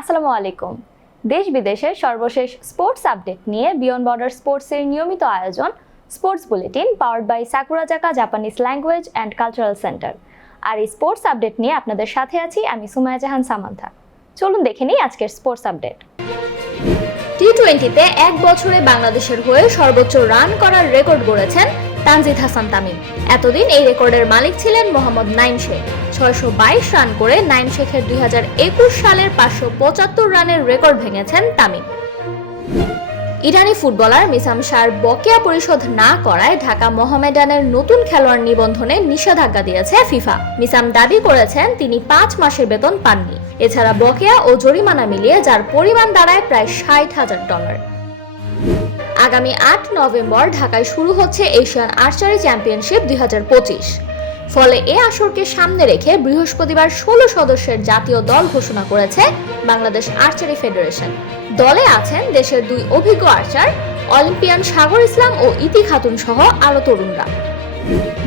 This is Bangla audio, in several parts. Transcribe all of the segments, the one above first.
আসসালামু আলাইকুম। দেশ বিদেশের সর্বশেষ স্পোর্টস আপডেট নিয়ে বিয়ন্ড বর্ডার স্পোর্টসের নিয়মিত আয়োজন, sports bulletin powered by Sakurazaka Japanese language and cultural centre আর এই স্পোর্টস আপডেট নিয়ে আপনাদের সাথে আছি আমি সুমায়া জাহান সামান্থা। চলুন দেখে নিই আজকের স্পোর্টস আপডেট। টি টোয়েন্টিতে এক বছরে বাংলাদেশের হয়ে সর্বোচ্চ রান করার রেকর্ড গড়েছেন তানজিদ হাসান তামিম। এতদিন এই রেকর্ডের মালিক ছিলেন মোহাম্মদ নাইম শেখ। ছয়শো বাইশ রান করে নাইম শেখের দুই একুশ সালের পাঁচশো পঁচাত্তর রানের রেকর্ড ভেঙেছেন তামিম। ইরানি ফুটবলার মিসাম শার বকেয়া পরিশোধ না করায় ঢাকা মোহামেডানের নতুন খেলোয়াড় নিবন্ধনে নিষেধাজ্ঞা দিয়েছে ফিফা। মিসাম দাবি করেছেন তিনি পাঁচ মাসের বেতন পাননি। এছাড়া বকেয়া ও জরিমানা মিলিয়ে যার পরিমাণ দাঁড়ায় প্রায় ষাট হাজার ডলার। আগামী আট নভেম্বর ঢাকায় শুরু হচ্ছে এশিয়ান আর্চারি চ্যাম্পিয়নশিপ দুই হাজার পঁচিশ। ফলে এ আসরকে সামনে রেখে বৃহস্পতিবার ষোলো সদস্যের জাতীয় দল ঘোষণা করেছে বাংলাদেশ আর্চারি ফেডারেশন। দলে আছেন দেশের দুই অভিজ্ঞ আর্চার, অলিম্পিয়ান সাগর ইসলাম ও ইতি খাতুন সহ আরও তরুণরা।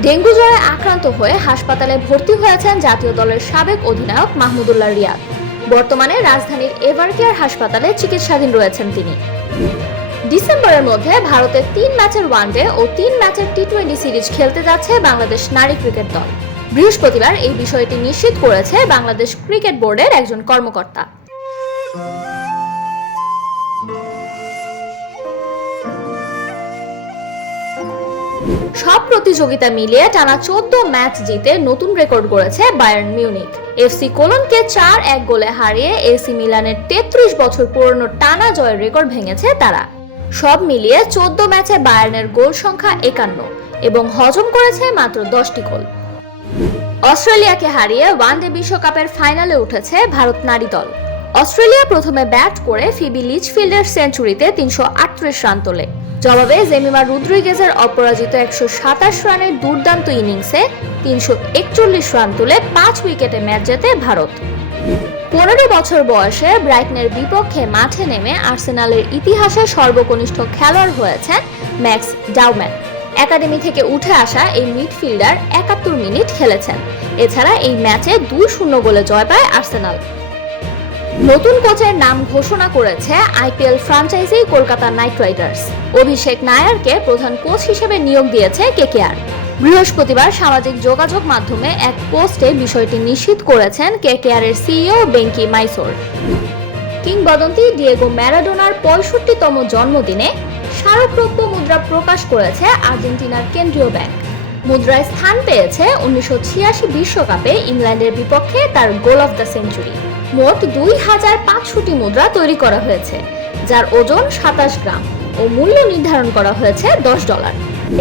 ডেঙ্গু জ্বরে আক্রান্ত হয়ে হাসপাতালে ভর্তি হয়েছেন জাতীয় দলের সাবেক অধিনায়ক মাহমুদুল্লাহ রিয়াদ। বর্তমানে রাজধানীর এভারকেয়ার হাসপাতালে চিকিৎসাধীন রয়েছেন তিনি। ডিসেম্বরের মধ্যে ভারতের তিন ম্যাচের ওয়ানডে ও তিন ম্যাচের টি টোয়েন্টি সিরিজ খেলতে যাচ্ছে বাংলাদেশ নারী ক্রিকেট দল। বৃহস্পতিবার এই বিষয়টি নিশ্চিত করেছে বাংলাদেশ ক্রিকেট বোর্ডের একজন কর্মকর্তা। সব প্রতিযোগিতা মিলিয়ে টানা চোদ্দ ম্যাচ জিতে নতুন রেকর্ড গড়েছে বায়ার্ন মিউনিক এফসি কোলনকে চার এক গোলে হারিয়ে এসি মিলানের তেত্রিশ বছর পুরনো টানা জয়ের রেকর্ড ভেঙেছে তারা। সব মিলিয়ে চোদ্দ ম্যাচে বায়ার্নের গোল সংখ্যা একান্ন এবং হজম করেছে মাত্র দশটি গোল। অস্ট্রেলিয়াকে হারিয়ে ওয়ানডে বিশ্বকাপের ফাইনালে উঠেছে ভারত নারী দল। অস্ট্রেলিয়া প্রথমে ব্যাট করে ফিবি লিচফিল্ডের সেঞ্চুরিতে তিনশো আটত্রিশ রান তোলে। জবাবে জেমিমা রুদ্রিগেজের অপরাজিত একশো সাতাশ রানের দুর্দান্ত ইনিংসে তিনশো একচল্লিশ রান তুলে পাঁচ উইকেটে ম্যাচ জেতে ভারত। পনেরো বছর বয়সে ব্রাইটনের বিপক্ষে মাঠে নেমে আর্সেনালের ইতিহাসে সর্বকনিষ্ঠ খেলোয়াড় হয়েছেন ম্যাক্স ডাউম্যান। একাডেমি থেকে উঠে আসা এই মিডফিল্ডার একাত্তর মিনিট খেলেছেন। এছাড়া এই ম্যাচে দুই শূন্য গোলে জয় পায় আর্সেনাল। নতুন কোচের নাম ঘোষণা করেছে IPL franchise Kolkata Knight Riders. Abhishek নায়ারকে প্রধান কোচ হিসেবে নিয়োগ দিয়েছে কেকেআর। বৃহস্পতিবার সামাজিক যোগাযোগ মাধ্যমে এক পোস্টে বিষয়টি নিশ্চিত করেছেন কেকেআর এর সিইও বেঙ্কি মাইসোর। কিংবদন্তি ডিয়েগো ম্যারাডোনার পঁয়ষট্টিতম জন্মদিনে স্মারকদ্রব্য মুদ্রা প্রকাশ করেছে আর্জেন্টিনার কেন্দ্রীয় ব্যাংক। মুদ্রায় স্থান পেয়েছে উনিশশো ছিয়াশি বিশ্বকাপে ইংল্যান্ডের বিপক্ষে তার গোল অফ দ্য সেঞ্চুরি। মোট দুই হাজার পাঁচশোটি মুদ্রা তৈরি করা হয়েছে, যার ওজন সাতাশ গ্রাম ও মূল্য নির্ধারণ করা হয়েছে দশ ডলার।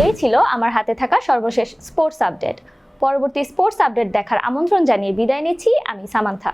এই ছিল আমার হাতে থাকা সর্বশেষ স্পোর্টস আপডেট পরবর্তী স্পোর্টস আপডেট দেখার আমন্ত্রণ জানিয়ে বিদায় নিচ্ছি, আমি সামান্থা।